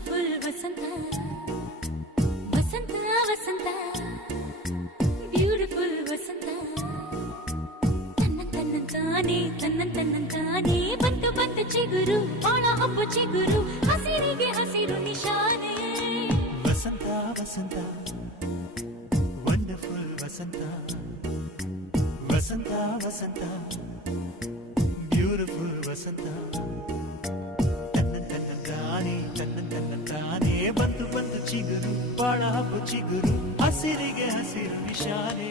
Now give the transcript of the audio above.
beautiful ವಸಂತ ವಸಂತ ವಸಂತ beautiful ವಸಂತ ತನ್ನಂತಾನೆ ಬಂತು ಬಂತು ಚಿಗುರು ಬಾಳ ಹಬ್ಬ ಚಿಗುರು ಹಸಿರಿಗೆ ಹಸಿರು ನಿಶಾನೆ ವಸಂತ ವಸಂತ ವಂಡರ್ಫುಲ್ ವಸಂತ ವಸಂತ ವಸಂತ ಬ್ಯೂಟಿಫುಲ್ ವಸಂತ ತನ್ನಂತಾನೆ ಬಂತು ಬಂತು ಚಿಗುರು ಬಾಳ ಹಬ್ಬ ಚಿಗುರು ಹಸಿರಿಗೆ ಹಸಿರು ನಿಶಾನೆ